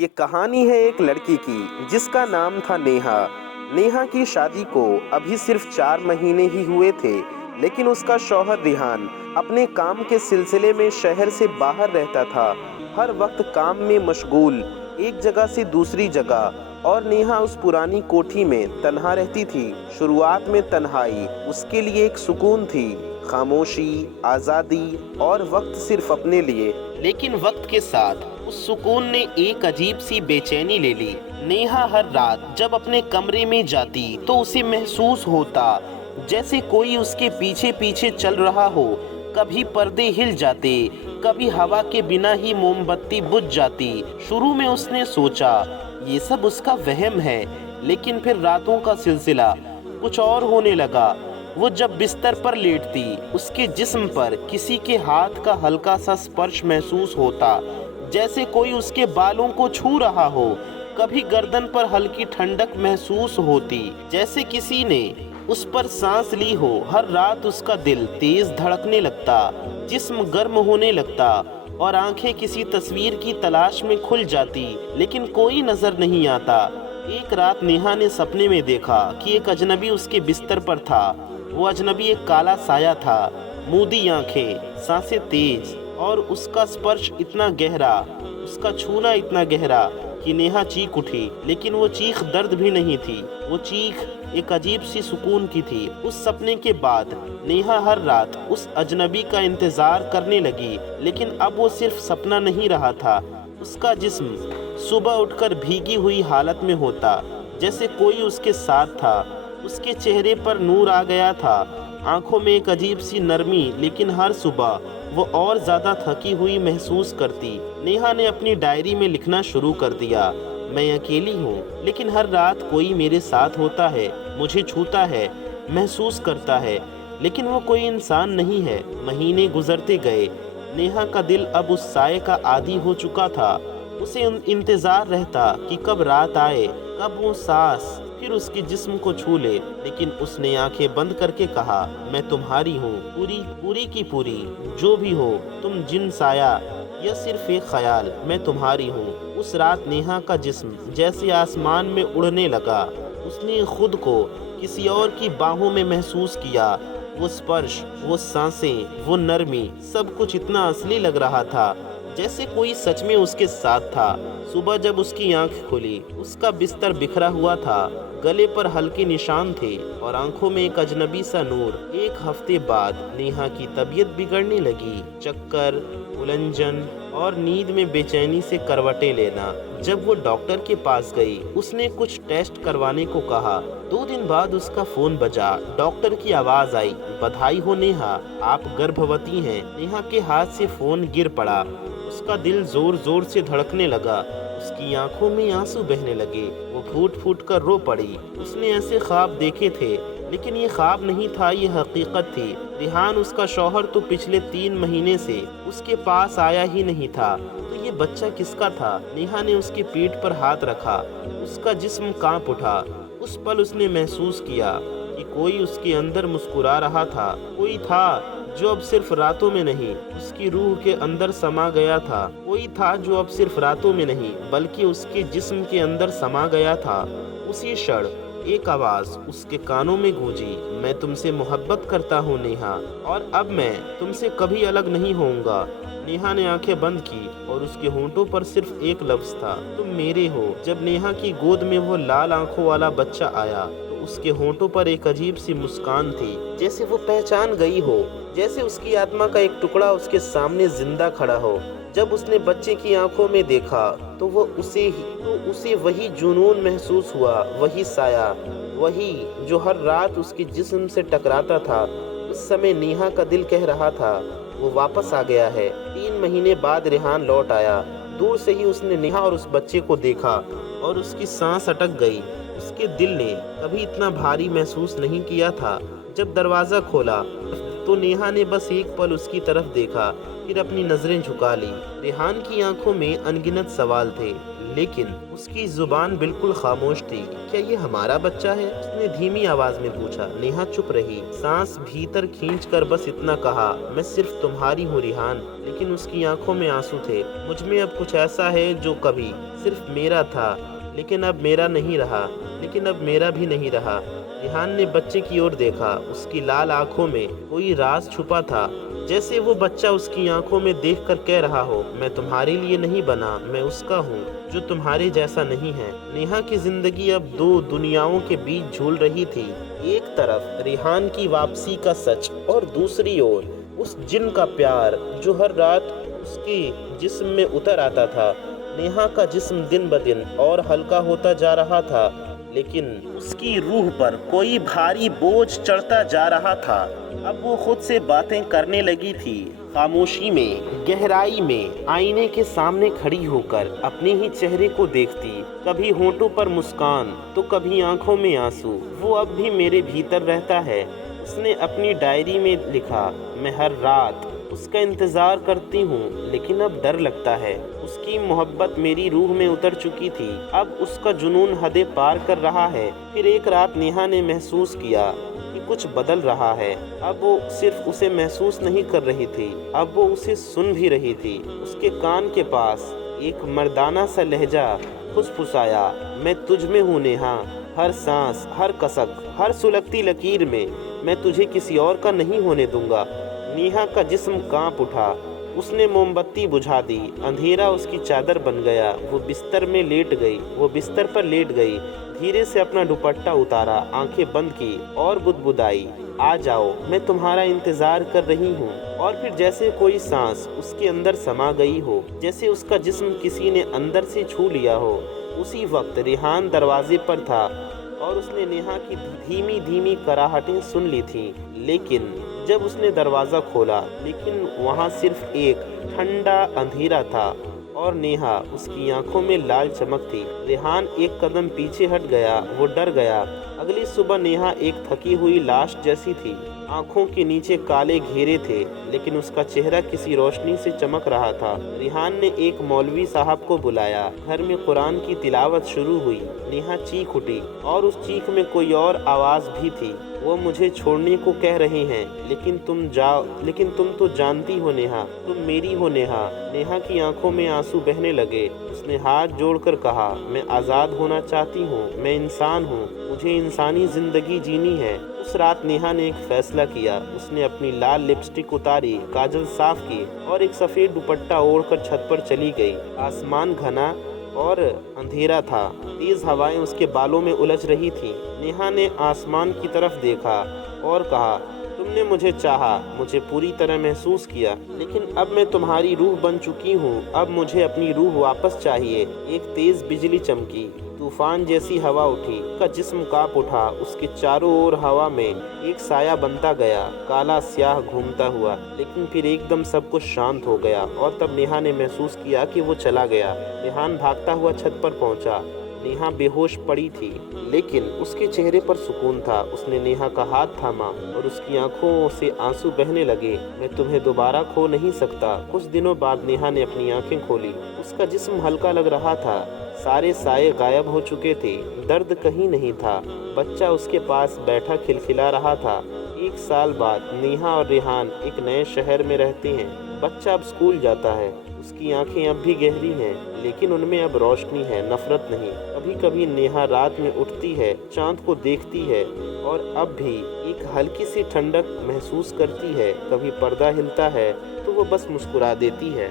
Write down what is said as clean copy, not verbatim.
یہ کہانی ہے ایک لڑکی کی جس کا نام تھا نیہا۔ نیہا کی شادی کو ابھی صرف 4 مہینے ہی ہوئے تھے، لیکن اس کا شوہر ریحان اپنے کام کے سلسلے میں شہر سے باہر رہتا تھا، ہر وقت کام میں مشغول، ایک جگہ سے دوسری جگہ، اور نیہا اس پرانی کوٹھی میں تنہا رہتی تھی۔ شروعات میں تنہائی اس کے لیے ایک سکون تھی، خاموشی، آزادی اور وقت صرف اپنے لیے۔ لیکن وقت کے ساتھ اس سکون نے ایک عجیب سی بے چینی لے لی۔ نیہا ہر رات جب اپنے کمرے میں جاتی تو اسے محسوس ہوتا جیسے کوئی اس کے پیچھے پیچھے چل رہا ہو۔ کبھی پردے ہل جاتے، کبھی ہوا کے بنا ہی موم بتی بجھ جاتی۔ شروع میں اس نے سوچا یہ سب اس کا وہم ہے، لیکن پھر راتوں کا سلسلہ کچھ اور ہونے لگا۔ وہ جب بستر پر لیٹتی، اس کے جسم پر کسی کے ہاتھ کا ہلکا سا سپرش محسوس ہوتا، جیسے کوئی اس کے بالوں کو چھو رہا ہو۔ کبھی گردن پر ہلکی ٹھنڈک محسوس ہوتی، جیسے کسی نے اس پر سانس لی ہو۔ ہر رات اس کا دل تیز دھڑکنے لگتا، جسم گرم ہونے لگتا، اور آنکھیں کسی تصویر کی تلاش میں کھل جاتی، لیکن کوئی نظر نہیں آتا۔ ایک رات نیہا نے سپنے میں دیکھا کہ ایک اجنبی اس کے بستر پر تھا۔ وہ اجنبی ایک کالا سایہ تھا، مودی آنکھیں، سانسیں تیز، اور اس کا سپرش اتنا گہرا، اس کا چھونا اتنا گہرا کہ نیہا چیخ اٹھی۔ لیکن وہ چیخ درد بھی نہیں تھی، وہ چیخ ایک عجیب سی سکون کی تھی۔ اس سپنے کے بعد نیہا ہر رات اس اجنبی کا انتظار کرنے لگی، لیکن اب وہ صرف سپنا نہیں رہا تھا۔ اس کا جسم صبح اٹھ کر بھیگی ہوئی حالت میں ہوتا، جیسے کوئی اس کے ساتھ تھا۔ اس کے چہرے پر نور آ گیا تھا، آنکھوں میں ایک عجیب سی نرمی، لیکن ہر صبح وہ اور زیادہ تھکی ہوئی محسوس کرتی۔ نیہا نے اپنی ڈائری میں لکھنا شروع کر دیا، میں اکیلی ہوں، لیکن ہر رات کوئی میرے ساتھ ہوتا ہے، مجھے چھوتا ہے، محسوس کرتا ہے، لیکن وہ کوئی انسان نہیں ہے۔ مہینے گزرتے گئے، نیہا کا دل اب اس سائے کا عادی ہو چکا تھا۔ اسے انتظار رہتا کہ کب رات آئے، کب وہ سانس پھر اس کے جسم کو چھو لے۔ لیکن اس نے آنکھیں بند کر کے کہا، میں تمہاری ہوں، پوری کی پوری، جو بھی ہو تم، جن سایہ یا صرف ایک خیال، میں تمہاری ہوں۔ اس رات نیہا کا جسم جیسے آسمان میں اڑنے لگا۔ اس نے خود کو کسی اور کی باہوں میں محسوس کیا۔ وہ سپرش، وہ سانسیں، وہ نرمی، سب کچھ اتنا اصلی لگ رہا تھا، جیسے کوئی سچ میں اس کے ساتھ تھا۔ صبح جب اس کی آنکھ کھلی، اس کا بستر بکھرا ہوا تھا، گلے پر ہلکے نشان تھے، اور آنکھوں میں ایک اجنبی سا نور۔ ایک ہفتے بعد نیہا کی طبیعت بگڑنے لگی، چکر، الجھن اور نیند میں بے چینی سے کروٹیں لینا۔ جب وہ ڈاکٹر کے پاس گئی، اس نے کچھ ٹیسٹ کروانے کو کہا۔ 2 دن بعد اس کا فون بجا، ڈاکٹر کی آواز آئی، بدھائی ہو نیہا، آپ گربھوتی ہیں۔ نیہا کے ہاتھ سے فون گر پڑا، اس کا دل زور زور سے دھڑکنے لگا، اس کی آنکھوں میں آنسو بہنے لگے، وہ پھوٹ پھوٹ کر رو پڑی۔ اس نے ایسے خواب دیکھے تھے، لیکن یہ خواب نہیں تھا، یہ حقیقت تھی۔ ریحان، اس کا شوہر، تو پچھلے 3 مہینے سے اس کے پاس آیا ہی نہیں تھا۔ تو یہ بچہ کس کا تھا؟ نیہا نے اس کی پیٹھ پر ہاتھ رکھا، اس کا جسم کانپ اٹھا۔ اس پل اس نے محسوس کیا کہ کوئی اس کے اندر مسکرا رہا تھا، کوئی تھا جو اب صرف راتوں میں نہیں، اس کی روح کے اندر سما گیا تھا، کوئی تھا جو اب صرف راتوں میں نہیں بلکہ اس کے جسم کے اندر سما گیا تھا۔ اسی شڑ ایک آواز اس کے کانوں میں گونجی، میں تم سے محبت کرتا ہوں نیہا، اور اب میں تم سے کبھی الگ نہیں ہوں گا۔ نیہا نے آنکھیں بند کی، اور اس کے ہونٹوں پر صرف ایک لفظ تھا، تم میرے ہو۔ جب نیہا کی گود میں وہ لال آنکھوں والا بچہ آیا تو اس کے ہونٹوں پر ایک عجیب سی مسکان تھی، جیسے وہ پہچان گئی ہو، جیسے اس کی آتما کا ایک ٹکڑا اس کے سامنے زندہ کھڑا ہو۔ جب اس نے بچے کی آنکھوں میں دیکھا تو اسے وہی جنون محسوس ہوا، وہی سایہ، وہی جو ہر رات اس کے جسم سے ٹکراتا تھا۔ اس سمے نیہا کا دل کہہ رہا تھا، وہ واپس آ گیا ہے۔ 3 مہینے بعد ریحان لوٹ آیا۔ دور سے ہی اس نے نیہا اور اس بچے کو دیکھا، اور اس کی سانس اٹک گئی۔ اس کے دل نے کبھی اتنا بھاری محسوس نہیں کیا تھا۔ جب دروازہ کھولا تو نیہا نے بس ایک پل اس کی طرف دیکھا، پھر اپنی نظریں جھکا لی۔ ریحان کی آنکھوں میں ان گنت سوال تھے، لیکن اس کی زبان بالکل خاموش تھی۔ کیا یہ ہمارا بچہ ہے؟ اس نے دھیمی آواز میں پوچھا۔ نیہا چپ رہی، سانس بھیتر کھینچ کر بس اتنا کہا، میں صرف تمہاری ہوں ریحان۔ لیکن اس کی آنکھوں میں آنسو تھے۔ مجھ میں اب کچھ ایسا ہے جو کبھی صرف میرا تھا، لیکن اب میرا نہیں رہا، لیکن اب میرا بھی نہیں رہا۔ ریحان نے بچے کی اور دیکھا۔ اس کی لال آنکھوں میں کوئی راز چھپا تھا، جیسے وہ بچہ اس کی آنکھوں میں دیکھ کر کہہ رہا ہو، میں تمہارے لیے نہیں بنا، میں اس کا ہوں جو تمہارے جیسا نہیں ہے۔ نیہا کی زندگی اب دو دنیاؤں کے بیچ جھول رہی تھی۔ ایک طرف ریحان کی واپسی کا سچ اور دوسری اور اس جن کا پیار جو ہر رات اس کے جسم میں اتر آتا تھا۔ نیہا کا جسم دن بدن اور ہلکا ہوتا جا رہا تھا، لیکن اس کی روح پر کوئی بھاری بوجھ چڑھتا جا رہا تھا۔ اب وہ خود سے باتیں کرنے لگی تھی، خاموشی میں، گہرائی میں، آئینے کے سامنے کھڑی ہو کر اپنے ہی چہرے کو دیکھتی، کبھی ہونٹوں پر مسکان تو کبھی آنکھوں میں آنسو۔ وہ اب بھی میرے بھیتر رہتا ہے، اس نے اپنی ڈائری میں لکھا۔ میں ہر رات اس کا انتظار کرتی ہوں، لیکن اب ڈر لگتا ہے۔ اس کی محبت میری روح میں اتر چکی تھی، اب اس کا جنون حدیں پار کر رہا ہے۔ پھر ایک رات نیہا نے محسوس کیا کہ کچھ بدل رہا ہے۔ اب وہ صرف اسے محسوس نہیں کر رہی تھی، اب وہ اسے سن بھی رہی تھی۔ اس کے کان کے پاس ایک مردانہ سا لہجہ پھسپھسایا، میں تجھ میں ہوں نیہا، ہر سانس، ہر کسک، ہر سلگتی لکیر میں تجھے کسی اور کا نہیں ہونے دوں گا۔ نیہا کا جسم کانپ اٹھا، اس نے موم بتی بجھا دی، اندھیرا اس کی چادر بن گیا۔ وہ بستر پر لیٹ گئی، دھیرے سے اپنا دوپٹہ اتارا، آنکھیں بند کی اور بدبدائی، آ جاؤ، میں تمہارا انتظار کر رہی ہوں۔ اور پھر جیسے کوئی سانس اس کے اندر سما گئی ہو، جیسے اس کا جسم کسی نے اندر سے چھو لیا ہو۔ اسی وقت ریحان دروازے پر تھا اور اس نے نیہا کی دھیمی دھیمی کراہٹیں سن لی تھیں، لیکن جب اس نے دروازہ کھولا، لیکن وہاں صرف ایک ٹھنڈا اندھیرا تھا اور نیہا، اس کی آنکھوں میں لال چمک تھی۔ ریحان ایک قدم پیچھے ہٹ گیا، وہ ڈر گیا۔ اگلی صبح نیہا ایک تھکی ہوئی لاش جیسی تھی، آنکھوں کے نیچے کالے گھیرے تھے، لیکن اس کا چہرہ کسی روشنی سے چمک رہا تھا۔ ریحان نے ایک مولوی صاحب کو بلایا، گھر میں قرآن کی تلاوت شروع ہوئی۔ نیہا چیخ اٹھی اور اس چیخ میں کوئی اور آواز بھی تھی، وہ مجھے چھوڑنے کو کہہ رہے ہیں، لیکن تم تو جانتی ہو نیہا، تم میری ہو نیہا۔ نیہا کی آنکھوں میں آنسو بہنے لگے، اس نے ہاتھ جوڑ کر کہا، میں آزاد ہونا چاہتی ہوں، میں انسان ہوں، مجھے انسانی زندگی جینی ہے۔ اس رات نیہا نے ایک فیصلہ کیا، اس نے اپنی لال لپسٹک اتاری، کاجل صاف کی اور ایک سفید دوپٹہ اوڑھ کر چھت پر چلی گئی۔ آسمان گھنا اور اندھیرا تھا، تیز ہوائیں اس کے بالوں میں الجھ رہی تھیں۔ نیہا نے آسمان کی طرف دیکھا اور کہا، تم نے مجھے چاہا، مجھے پوری طرح محسوس کیا، لیکن اب میں تمہاری روح بن چکی ہوں، اب مجھے اپنی روح واپس چاہیے۔ ایک تیز بجلی چمکی، طوفان جیسی ہوا اٹھی، اس کا جسم کانپ اٹھا، اس کے چاروں اور ہوا میں ایک سایہ بنتا گیا، کالا سیاہ گھومتا ہوا، لیکن پھر ایک دم سب کچھ شانت ہو گیا اور تب نیہا نے محسوس کیا کہ وہ چلا گیا۔ ریحان بھاگتا ہوا چھت پر پہنچا، نیہا بے ہوش پڑی تھی، لیکن اس کے چہرے پر سکون تھا۔ اس نے نیہا کا ہاتھ تھاما اور اس کی آنکھوں سے آنسو بہنے لگے۔ میں تمہیں دوبارہ کھو نہیں سکتا۔ کچھ دنوں بعد نیہا نے اپنی آنکھیں کھولی، اس کا جسم ہلکا لگ رہا تھا، سارے سائے غائب ہو چکے تھے، درد کہیں نہیں تھا، بچہ اس کے پاس بیٹھا کھلکھلا رہا تھا۔ 1 سال بعد نیہا اور ریحان ایک نئے شہر میں رہتے ہیں۔ بچہ اب اسکول جاتا ہے، اس کی آنکھیں اب بھی گہری ہیں، لیکن ان میں اب روشنی ہے، نفرت نہیں۔ کبھی کبھی نیہا رات میں اٹھتی ہے، چاند کو دیکھتی ہے اور اب بھی ایک ہلکی سی ٹھنڈک محسوس کرتی ہے۔ کبھی پردہ ہلتا ہے تو وہ بس مسکرا دیتی ہے۔